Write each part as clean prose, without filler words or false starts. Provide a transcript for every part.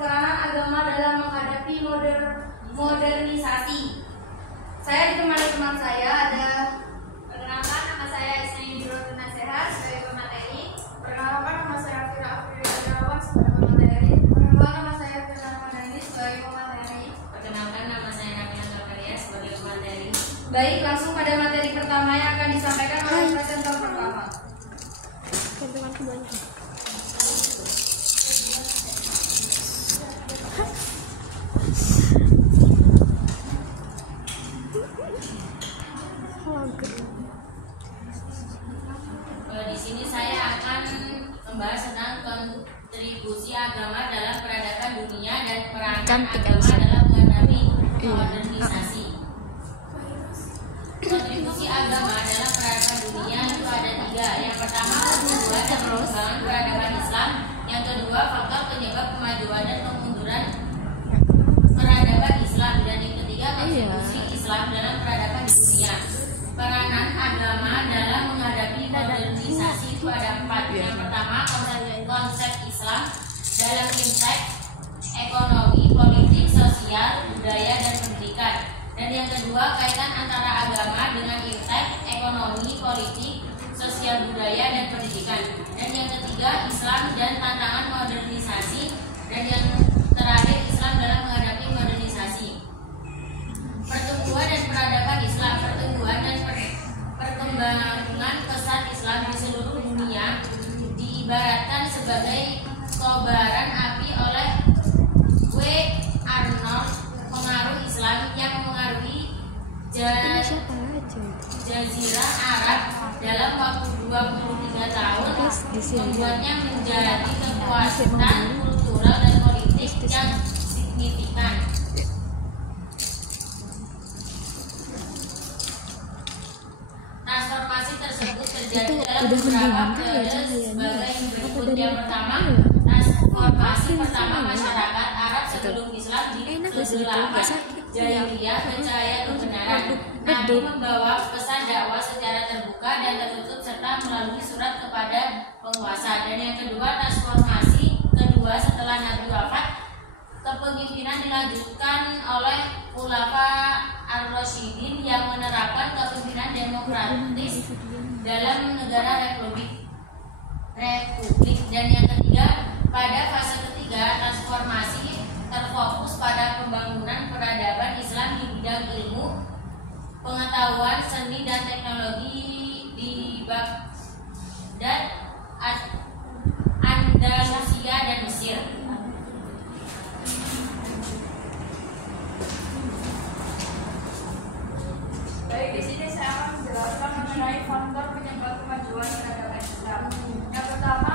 peranan agama dalam menghadapi modernisasi. Saya ditemani teman saya, ada perkenalkan, nama saya Isni Jurutun Nasehat sebagai pemateri. perkenalkan nama saya Fira Afriyawan sebagai pemateri. Perkenalkan nama saya Fira Ramadhani sebagai pemateri. Perkenalkan, nama saya Nabila Zakaria sebagai pemateri. Baik, langsung pada materi pertama yang akan disampaikan oleh presenter pertama. Teman-temanku banyak. Di sini saya akan membahas tentang kontribusi agama dalam peradaban dunia dan peranan agama dalam menghadapi modernisasi. Kontribusi agama dalam peradaban dunia itu ada 3. Yang pertama, pertumbuhan dan pengembangan peradaban Islam. Yang kedua, faktor penyebab kemajuan dan kemunduran peradaban Islam. Dan yang ketiga, kontribusi Islam dalam peradaban dunia. Peranan agama dalam menghadapi modernisasi itu ada 4. Yang pertama, konsep Islam dalam konteks ekonomi, politik, sosial, budaya, dan pendidikan. Dan yang kedua, kaitan antara agama dengan konteks ekonomi, politik, sosial, budaya, dan pendidikan. Dan yang ketiga, Islam dan tantangan modernisasi. Dan yang terakhir, Islam dalam menghadapi modernisasi. Pertumbuhan dan peradaban Islam. Pertumbuhan dan perkembangan pesat Islam di seluruh dunia diibaratkan sebagai kobaran api oleh W. Arnold. Pengaruh Islam yang mengaruhi Jazirah Arab dalam waktu 23 tahun membuatnya menjadi kekuatan kultural dan politik yang signifikan. Transformasi tersebut terjadi dalam beberapa periode sebagai berikut. Yang pertama, transformasi pertama masyarakat Arab sebelum Islam di kegelapan jahiliyah percaya kebenaran. Nabi membawa pesan dakwah secara terbuka dan tertutup serta melalui surat kepada penguasa. Dan yang kedua, transformasi kedua setelah Nabi wafat, kepemimpinan dilanjutkan oleh Khulafa Ar-Rasyidin yang menerapkan kepemimpinan demokratis dalam negara republik. Dan yang ketiga, pada fase ketiga, transformasi terfokus pada pembangunan peradaban Islam di bidang ilmu, pengetahuan, seni, dan teknologi di Baghdad, Andalusia, dan Mesir. Baik, di sini saya akan menjelaskan mengenai faktor penyebab kemajuan peradaban Islam. Yang pertama,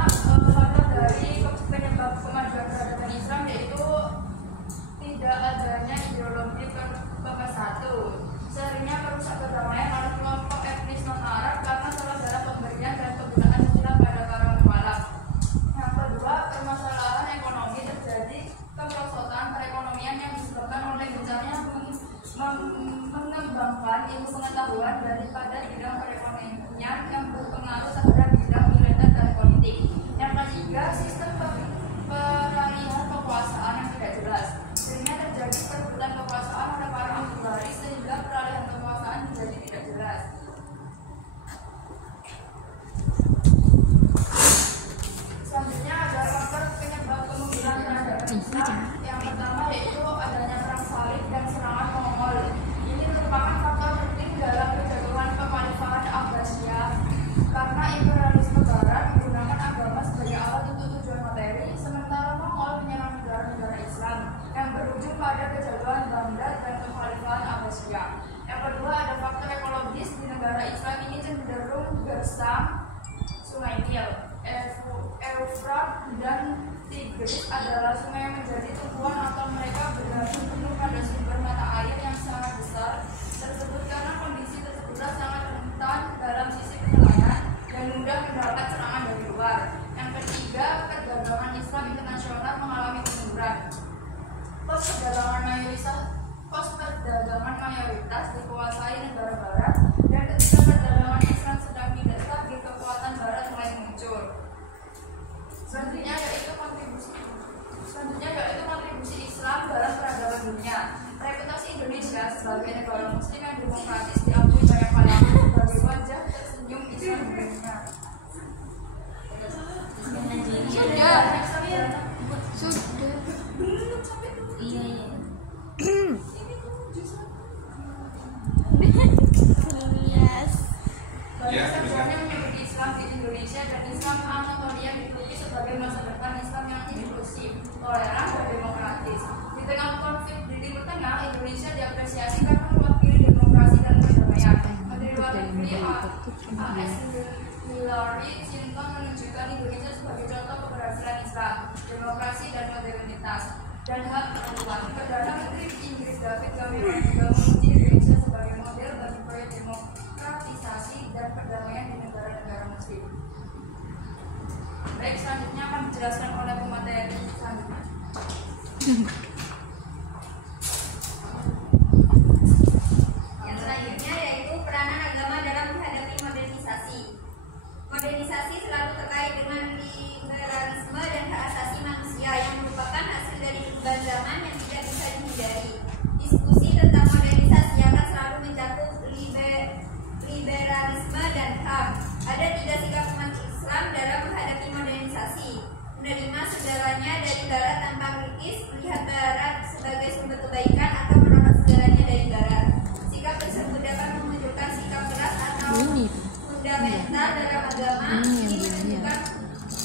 faktor dari penyebab kemajuan peradaban Islam yaitu tidak adanya ideologi pemersatu, seringnya merusak perdamaian oleh kelompok etnis non-Arab karena salah dalam pemberian tujuannya menyebut Islam di Indonesia dan Islam Anatolia diikuti sebagai masa depan Islam yang inklusif, toleran, dan demokratis. Di tengah konflik di Timur Tengah, Indonesia diapresiasi karena mewakili demokrasi dan perdamaian. Menteri Luar Negeri A.S. Hillary Clinton menunjukkan Indonesia sebagai contoh keberhasilan Islam, demokrasi, dan modernitas dan hak perempuan. Perdana Menteri Inggris David Cameron juga memuji Indonesia sebagai model bagi proyek demokratisasi dan perdamaian di negara-negara Muslim. Baik, selanjutnya akan dijelaskan oleh pemateri selanjutnya. Yang selanjutnya yaitu peranan agama dalam menghadapi modernisasi. Modernisasi selalu terkait dengan liberalisme dan hak asasi manusia yang merupakan hasil dari perubahan zaman yang tidak bisa dihindari. Diskusi tentang modernisasi akan selalu mencakup liberalisme dan HAM. Ada 3 sikap umat Islam dalam menghadapi modernisasi: menerima segalanya dari barat tanpa kritis, melihat barat sebagai sumber kebaikan, atau menolak segalanya dari barat. Sikap tersebut dapat memunculkan sikap keras atau fundamental dalam agama. Ini menunjukkan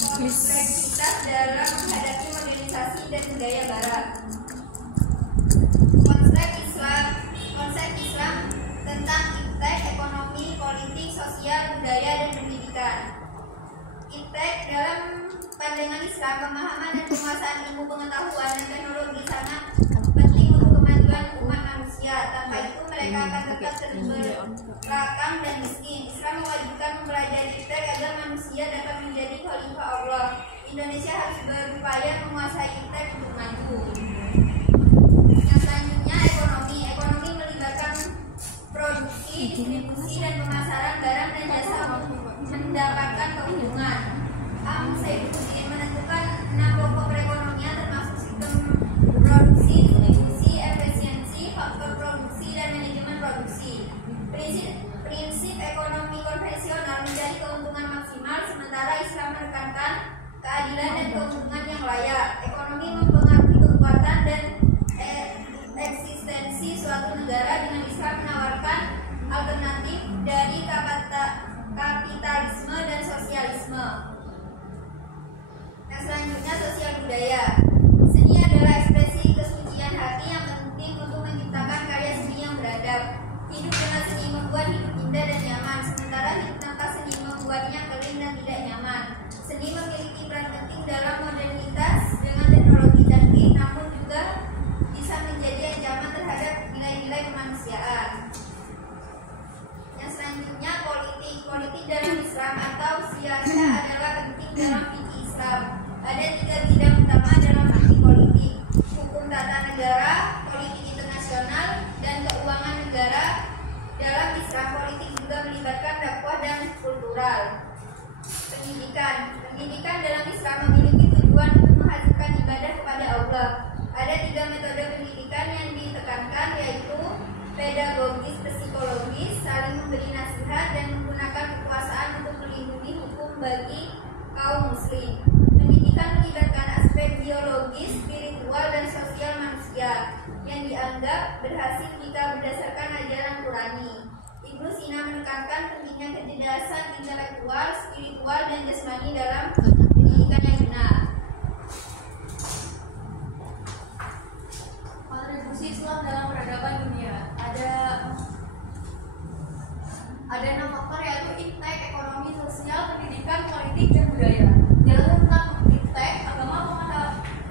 kompleksitas dalam menghadapi modernisasi dan budaya barat. Konsep Islam tentang iptek, ekonomi, politik, sosial, budaya, dan pendidikan. Iptek dalam pandangan Islam, pemahaman dan penguasaan ilmu pengetahuan dan teknologi sangat penting untuk kemajuan umat manusia. Tanpa itu mereka akan tetap terbelakang dan miskin. Islam mewajibkan mempelajari iptek agar manusia dapat menjadi khalifah Allah. Indonesia harus berupaya menguasai iptek untuk maju. Yang selanjutnya ekonomi. Ekonomi melibatkan produksi, distribusi, dan pemasaran barang dan jasa mendapatkan keuntungan. Saifuddin menentukan 6 pokok perekonomian termasuk sistem produksi, distribusi, efisiensi, faktor produksi, dan manajemen produksi. Prinsip ekonomi konvensional mencari keuntungan maksimal, sementara Islam menekankan keadilan dan keuntungan yang layak. Ekonomi mempengaruhi kekuatan dan eksistensi suatu negara, dengan Islam menawarkan alternatif dari kapitalisme dan sosialisme. Yang selanjutnya sosial budaya. Seni adalah ekspresi kesucian hati yang penting untuk menciptakan karya seni yang beradab. Hidup dengan seni membuat hidup indah dan nyaman, sementara hidup tanpa seni membuatnya kering dan tidak nyaman. Seni memiliki peran penting dalam modernitas dengan teknologi canggih, namun juga bisa menjadi ancaman terhadap nilai-nilai kemanusiaan. Yang selanjutnya politik. Politik dalam Islam atau siasa adalah penting dalam fikih Islam. Ada 3 bidang utama dalam fikih politik: hukum tata negara, politik internasional, dan keuangan negara. Dalam Islam, politik juga melibatkan dakwah dan kultural. Pendidikan dalam Islam memiliki tujuan untuk menghasilkan ibadah kepada Allah. Ada 3 metode pendidikan yang ditekankan, yaitu pedagogis, psikologis, saling memberi nasihat, dan menggunakan kekuasaan untuk melindungi hukum bagi kaum muslim. Pendidikan melibatkan aspek biologis, spiritual, dan sosial manusia yang dianggap berhasil jika berdasarkan ajaran Qurani. Ibnu Sina menekankan pentingnya kecerdasan intelektual, spiritual, dan jasmani dalam pendidikan yang benar. Kontribusi Islam dalam peradaban dunia. Ada 6 faktor, yaitu iptek, ekonomi, sosial, pendidikan, politik, dan budaya. Dalam tentang iptek, agama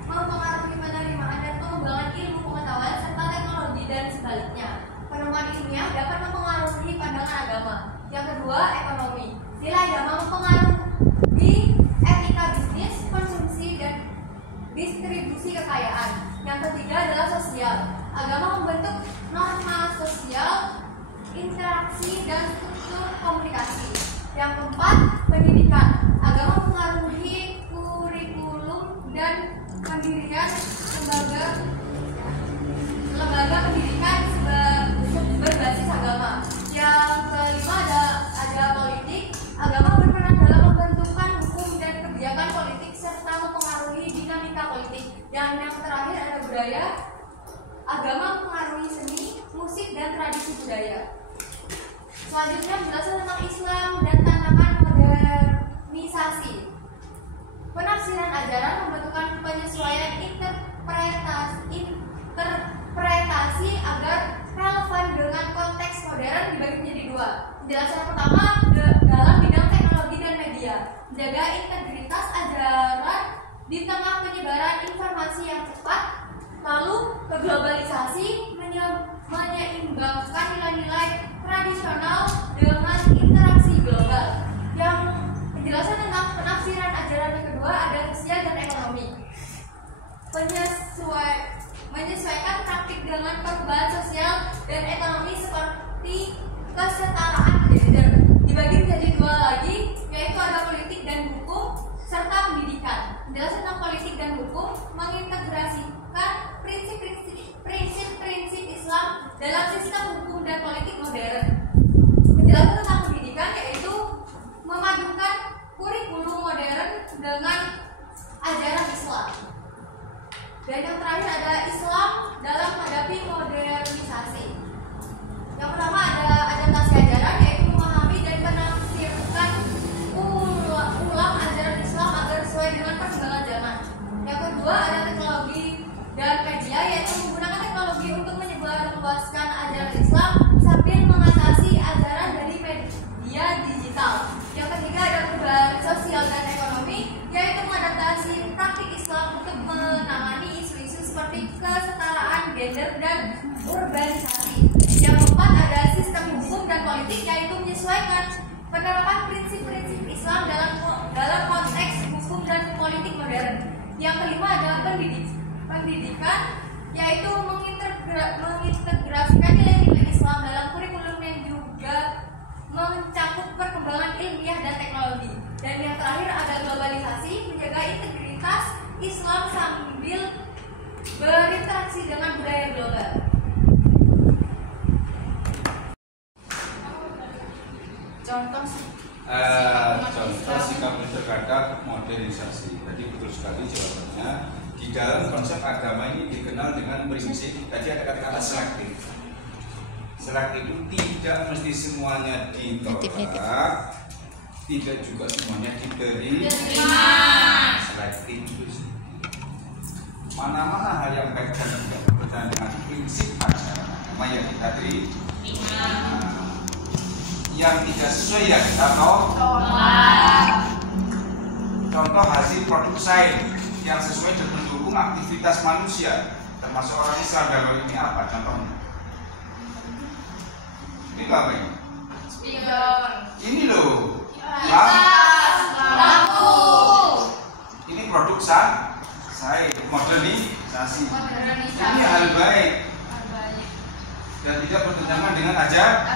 mempengaruhi penerimaan dan pengembangan ilmu pengetahuan serta teknologi dan sebaliknya. Penemuan ilmiah dapat mempengaruhi pandangan agama. Yang kedua, ekonomi. Nilai agama mempengaruhi etika bisnis, konsumsi, dan distribusi kekayaan. Yang ketiga adalah sosial. Agama membentuk norma sosial, interaksi, dan struktur komunikasi. Yang keempat, pendidikan. Agama mempengaruhi kurikulum dan pendirian lembaga pendidikan berbasis agama. Yang kelima ada politik. Agama berperan dalam pembentukan hukum dan kebijakan politik serta mempengaruhi dinamika politik. Dan yang terakhir ada budaya. Agama mempengaruhi seni, musik, dan tradisi budaya. Selanjutnya penjelasan tentang Islam dan Penjelasan pertama dalam bidang teknologi dan media, menjaga integritas ajaran di tengah penyebaran informasi yang cepat. Lalu globalisasi menyeimbangkan nilai-nilai tradisional dengan interaksi global. Yang penjelasan tentang penafsiran ajaran yang kedua ada sosial dan ekonomi. Menyesuaikan praktik dengan perubahan sosial dan ekonomi seperti kesetaraan gender. Dibagi menjadi dua lagi, yaitu ada politik dan hukum serta pendidikan. Penjelasan tentang politik dan hukum mengintegrasikan prinsip-prinsip Islam dalam sistem hukum dan politik modern. Penjelasan tentang pendidikan yaitu memadukan kurikulum modern dengan ajaran Islam. Dan yang terakhir ada Islam dalam menghadapi modernisasi. Yang pertama ada adaptasi ajaran, yaitu memahami dan menafsirkan ulang ajaran Islam agar sesuai dengan perkembangan zaman. Yang kedua ada teknologi dan media, yaitu menggunakan teknologi untuk menyebarluaskan ajaran Islam sambil mengatasi ajaran dari media digital. Yang ketiga ada perubahan sosial dan ekonomi, yaitu mengadaptasi praktik Islam untuk menangani isu-isu seperti kesetaraan gender dan urbanisasi. Yang keempat ada sistem hukum dan politik, yaitu menyesuaikan penerapan prinsip-prinsip Islam dalam konteks hukum dan politik modern. Yang kelima ada pendidikan, yaitu mengintegrasikan nilai-nilai Islam dalam kurikulum yang juga mencakup perkembangan ilmiah dan teknologi. Dan yang terakhir ada globalisasi, menjaga integritas Islam sambil berinteraksi dengan budaya global. Contoh sikap terhadap modernisasi. Tadi betul sekali jawabannya. Di dalam konsep agama ini dikenal dengan prinsip. Tadi ada kata-kata selektif. Selektif itu tidak mesti semuanya ditolak, tidak juga semuanya diberi. Selektif itu mana-mana hal yang baik dan tidak berkaitan dengan prinsip ajaran agama yang kita terima. Yang tidak sesuai ya kita tolak. Contoh hasil produk sains yang sesuai dan mendukung aktivitas manusia, termasuk orang Islam dalam ini apa contohnya? Ini apa ini? Spion. Ini loh. Lampu. Ini produk sains, modernisasi. Ini hal baik dan tidak bertentangan dengan ajaran.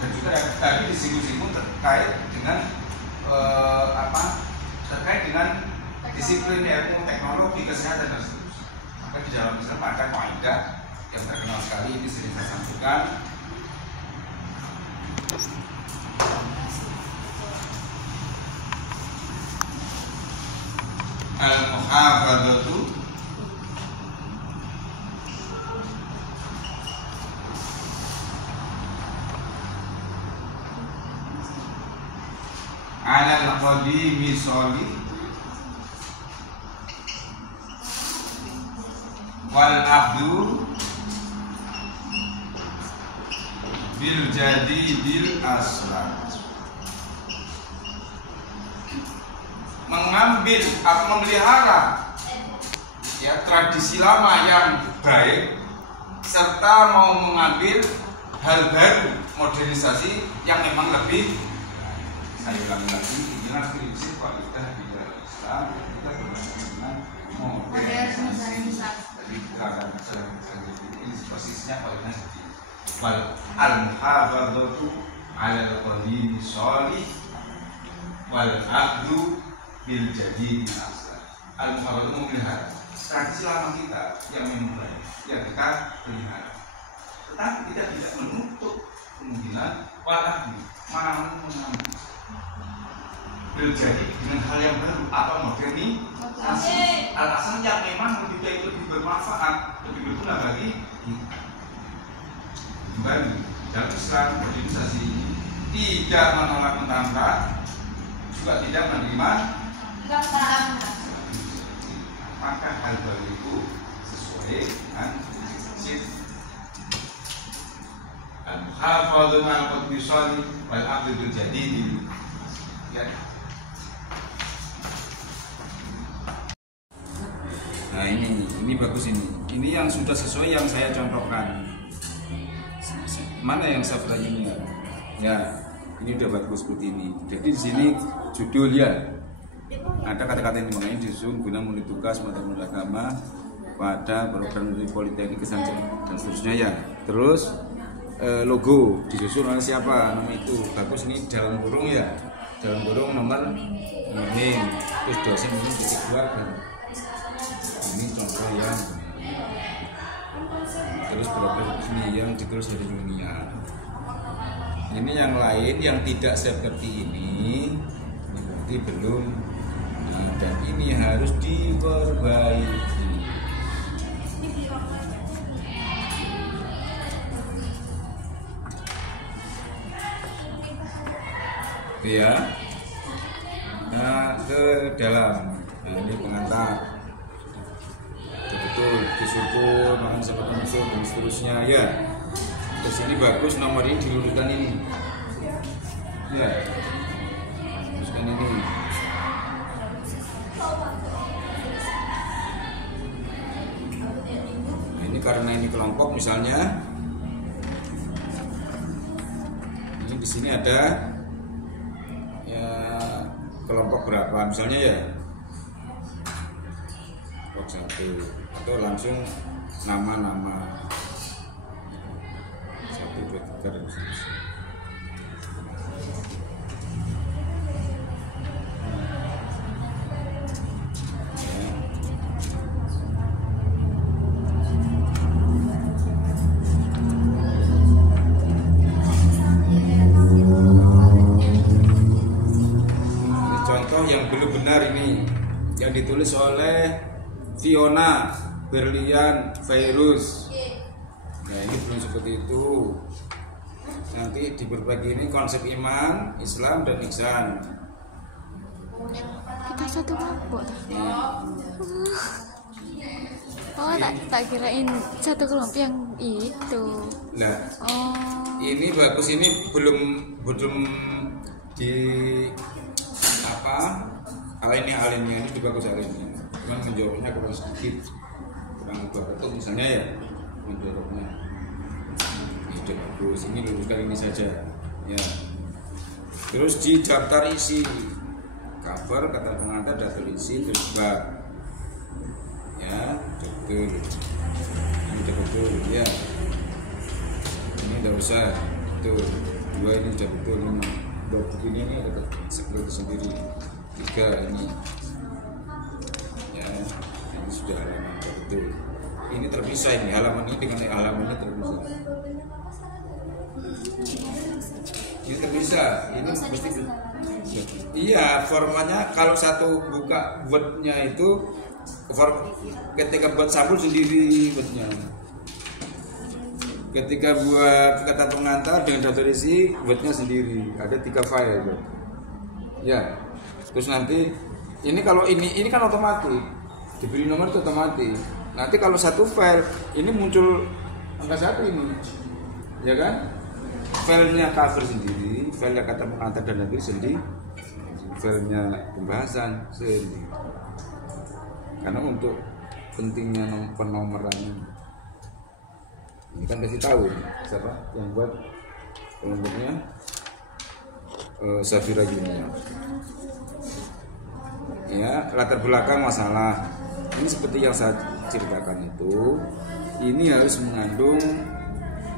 Dan juga tadi disinggung-singgung terkait dengan terkait dengan disiplin ilmu, teknologi, kesehatan dan seterusnya. Maka di dalam Islam ada kaidah yang terkenal sekali, ini sering saya sampaikan. Al-muhafadzatu ala al-qadimi sholih wal abdu bil jadidil aslam. Mengambil atau memelihara ya tradisi lama yang baik serta mau mengambil hal baru, modernisasi yang memang lebih. Saya ulangi lagi, inilah prinsip kualitas di dalam Islam. Kita berhubungan dengan modernisasi. Jadi kita akan ini posisinya kualitas di wal al-muhafadzatu 'ala al-qadimi sholih wal 'abdu bil jadid asal. Al-muhafadzatu memelihara tradisi lama kita yang memang baik, yang kita pelihara. Tetapi kita tidak menutup kemungkinan walau mengambil terjadi dengan hal yang baru atau modernisasi. Alasan yang memang lebih baik, lebih bermanfaat, lebih berguna bagi kita. Kembali dalam Islam, modernisasi ini tidak menolak mentah-mentah, juga tidak menerima. Maka hal baru itu sesuai dengan prinsip Al-hafadhu ma'al qutbisani wal abdul jadidi. Ya. Nah ini bagus ini. Ini yang sudah sesuai yang saya contohkan. Mana yang safrayunya? Ya, ini udah bagus seperti ini. Jadi di sini judul ya. Ada kata-kata yang mengenai disusun guna memenuhi tugas mata agama pada program politeknik kesanjang dan seterusnya ya. Terus logo disusun oleh siapa? Nama itu bagus ini dalam kurung ya. Dalam kurung nomor ini. Terus dosen ini titik dua kan. Ini contoh yang terus program ini yang ditulis dari dunia. Ini yang lain yang tidak seperti ini berarti belum. Nah, dan ini harus diperbaiki. Ya. Nah, ke dalam. Nah, ini pengantar. Betul, disusun, makan seperti musuh dan seterusnya ya. Terus ini bagus nomor ini diluruskan ini. Ya. Teruskan ini. Nah, ini karena ini kelompok misalnya. Ini di sini ada ya kelompok berapa misalnya ya. Kelompok 1 atau langsung nama-nama 1, 2, 3 dan seterusnya. Ini contoh yang belum benar ini yang ditulis oleh Fiona Berlian Virus. Nah ini belum seperti itu. Nanti diperbaiki ini konsep iman, Islam dan ihsan. Kita satu kelompok. Nah, Oh, tak kirain satu kelompok yang itu. nah Oh. ini bagus ini belum di apa alinnya ini juga bagus alinnya. Cuman menjawabnya kurang sedikit. Kurang betul misalnya ya menjawabnya sudah bagus, ini luruskan ini saja ya. Terus di daftar isi cover kata pengantar daftar isi terus bab ya betul ini udah betul ya, ini udah usah betul 2 ini udah betul, ini buat begini ini ada seperti sendiri 3 ini ya, ini sudah halaman betul. Ini terpisah ini halaman ini dengan halaman ini terpisah. Ini terpisah. Ini mesti iya formatnya kalau satu buka wordnya itu ketika buat sampul sendiri wordnya. Ketika buat kata pengantar dengan daftar isi wordnya sendiri. Ada 3 file. Ya. Terus nanti ini kalau ini kan otomatis diberi nomor itu otomatis. Nanti kalau satu file ini muncul angka 1 ini, ya kan? Filenya cover sendiri, filenya kata pengantar dan nanti sendiri, filenya pembahasan sendiri. Karena untuk pentingnya penomoran ini kan kasih tahu siapa yang buat kelompoknya Safira Junior. Ya, latar belakang masalah. Ini seperti yang saya ceritakan itu, ini harus mengandung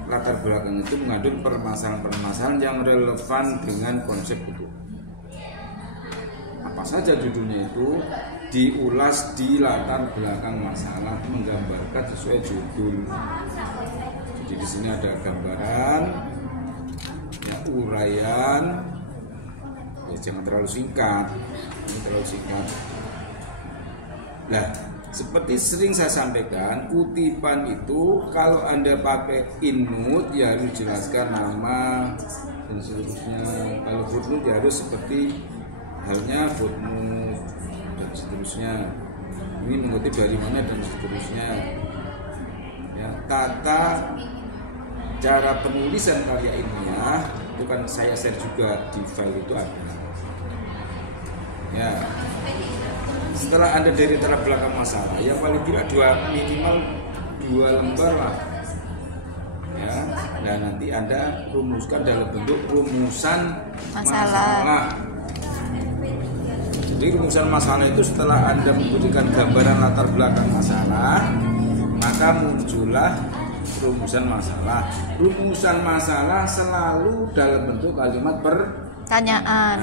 latar belakang itu mengandung permasalahan-permasalahan yang relevan dengan konsep itu. Apa saja judulnya itu diulas di latar belakang masalah menggambarkan sesuai judul. Jadi di sini ada gambaran, ya, uraian, ya, jangan terlalu singkat, ini terlalu singkat. Nah, seperti sering saya sampaikan, kutipan itu kalau Anda pakai innote ya harus jelaskan nama dan seterusnya. Kalau footnote ya harus seperti halnya footnote dan seterusnya. Ini mengutip dari mana dan seterusnya. Ya, tata cara penulisan karya ilmiah itu kan saya share juga di file itu ada. Ya. Setelah Anda dari latar belakang masalah, yang paling tidak minimal 2 lembar lah. Ya, dan nanti Anda rumuskan dalam bentuk rumusan masalah. Jadi rumusan masalah itu setelah Anda memberikan gambaran latar belakang masalah, maka muncullah rumusan masalah. Rumusan masalah selalu dalam bentuk kalimat Pertanyaan.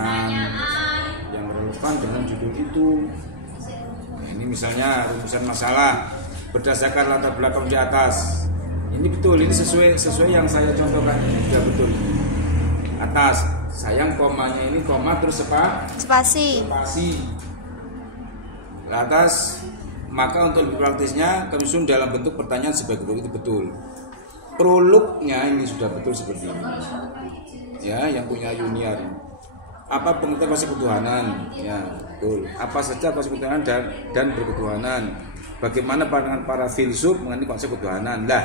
yang relevan dengan judul itu. Ini misalnya rumusan masalah berdasarkan latar belakang di atas. Ini betul, ini sesuai yang saya contohkan, sudah betul. Atas, sayang komanya ini koma terus apa? Spasi. Atas, maka untuk lebih praktisnya kami susun dalam bentuk pertanyaan sebagai berikut, itu betul. Prolognya ini sudah betul seperti ini. Ya, yang punya Yuniar. Apa pengertian kuasa ketuhanan? Ya, betul. Apa saja kuasa ketuhanan dan berketuhanan? Bagaimana pandangan para filsuf mengenai konsep ketuhanan? Lah,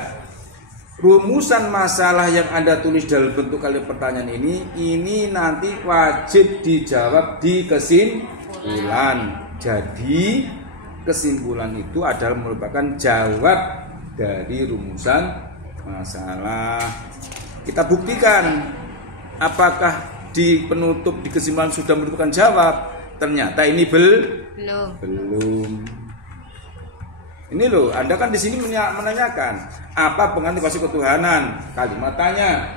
rumusan masalah yang Anda tulis dalam bentuk kalimat pertanyaan ini nanti wajib dijawab di kesimpulan. Jadi kesimpulan itu adalah merupakan jawab dari rumusan masalah. Kita buktikan apakah di penutup di kesimpulan sudah merupakan jawab. Ternyata ini belum. Ini loh, Anda kan di sini menanyakan apa pengertian kuasa ketuhanan, kalimat tanya.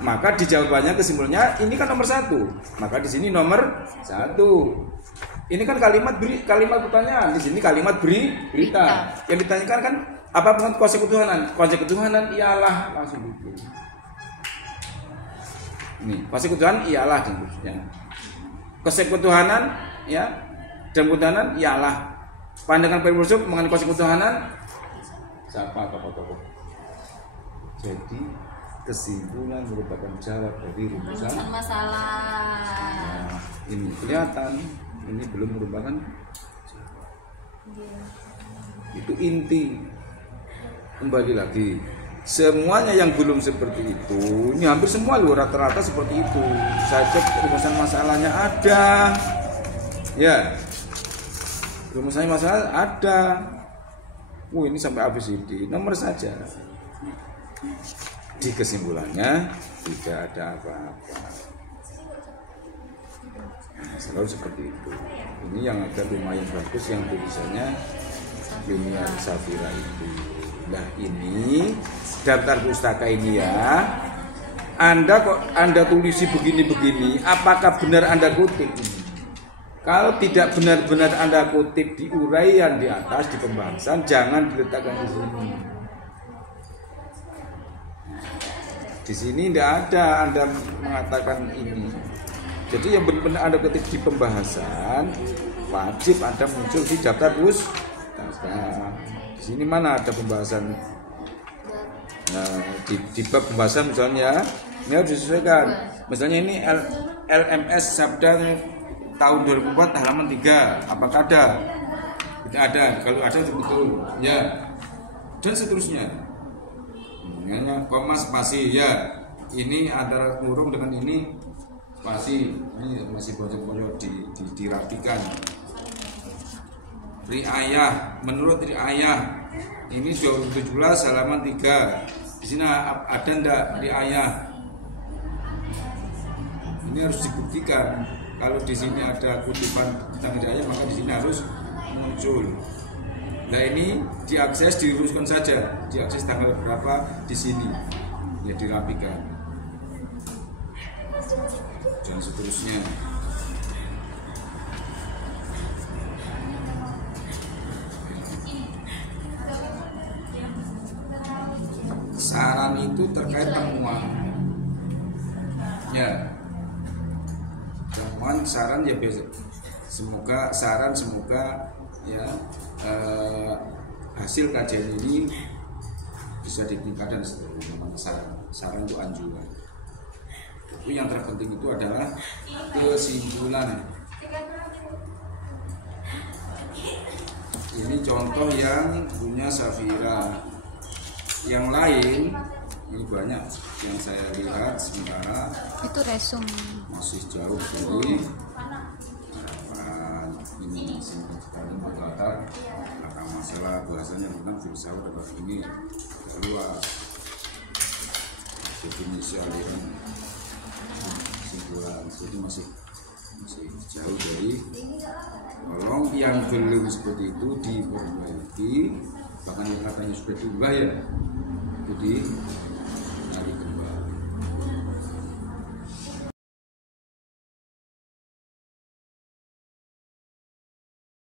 Maka di jawabannya kesimpulannya ini kan nomor 1. Maka di sini nomor 1. Ini kan kalimat pertanyaan, di sini kalimat berita. Yang ditanyakan kan apa pengertian kuasa ketuhanan? Kuasa ketuhanan ialah, langsung gitu. Ini kuasa ketuhanan ialah tentunya. Kuasa ketuhanan ya, dan ketuhanan ialah. Pandangan filsuf mengenai kuasa ketuhanan siapa tokoh-tokoh. Jadi kesimpulan merupakan jawab dari rumusan masalah. Nah, ini kelihatan ini belum merupakan itu inti. Kembali lagi, semuanya yang belum seperti itu, ini hampir semua loh rata-rata seperti itu. Saya cek rumusan masalahnya ada. Ya. Rumusannya masalah ada. Ini sampai ABCD nomor saja. Di kesimpulannya tidak ada apa-apa. Selalu seperti itu. Ini yang agak lumayan bagus yang tulisannya Yuniar Safira itu. Nah ini daftar pustaka ini ya. Anda tulisi begini-begini. Apakah benar Anda kutip ini? Kalau tidak benar-benar Anda kutip di uraian di atas di pembahasan, jangan diletakkan di sini. Di sini tidak ada Anda mengatakan ini. Jadi yang benar-benar Anda kutip di pembahasan, wajib Anda muncul di daftar pustaka. Di sini mana ada pembahasan? Nah, di bab pembahasan misalnya, ini harus disesuaikan. Misalnya ini LMS Sabda tahun 2004 halaman 3, apakah ada? Tidak ada. Kalau ada itu betul, ya. Dan seterusnya. Koma spasi, ya. Ini antara kurung dengan ini spasi. Ini masih bocor-bocor dirapikan. Riayah, menurut riayah ini 2017 halaman 3. Di sini ada enggak riayah? Ini harus dibuktikan. Kalau di sini ada kutipan tentang hidayah, maka di sini harus muncul. Nah ini diakses, diluruskan saja, diakses tanggal berapa di sini, ya dirapikan. Dan seterusnya. Saran itu terkait temuan. Ya. Temuan saran ya biasa. Semoga ya hasil kajian ini bisa ditingkatkan seterusnya. Saran itu anjuran. Tapi yang terpenting itu adalah kesimpulan. Ini contoh yang punya Safira. Yang lain ini banyak yang saya lihat sementara Itu resum. masih jauh dari harapan ini singkat sekali berlatar belakang masalah bahasanya tentang filsafat dapat ini keluar definisi aliran kesimpulan, jadi masih jauh dari. Tolong yang belum seperti itu diperbaiki, bahkan yang katanya sudah diubah ya, jadi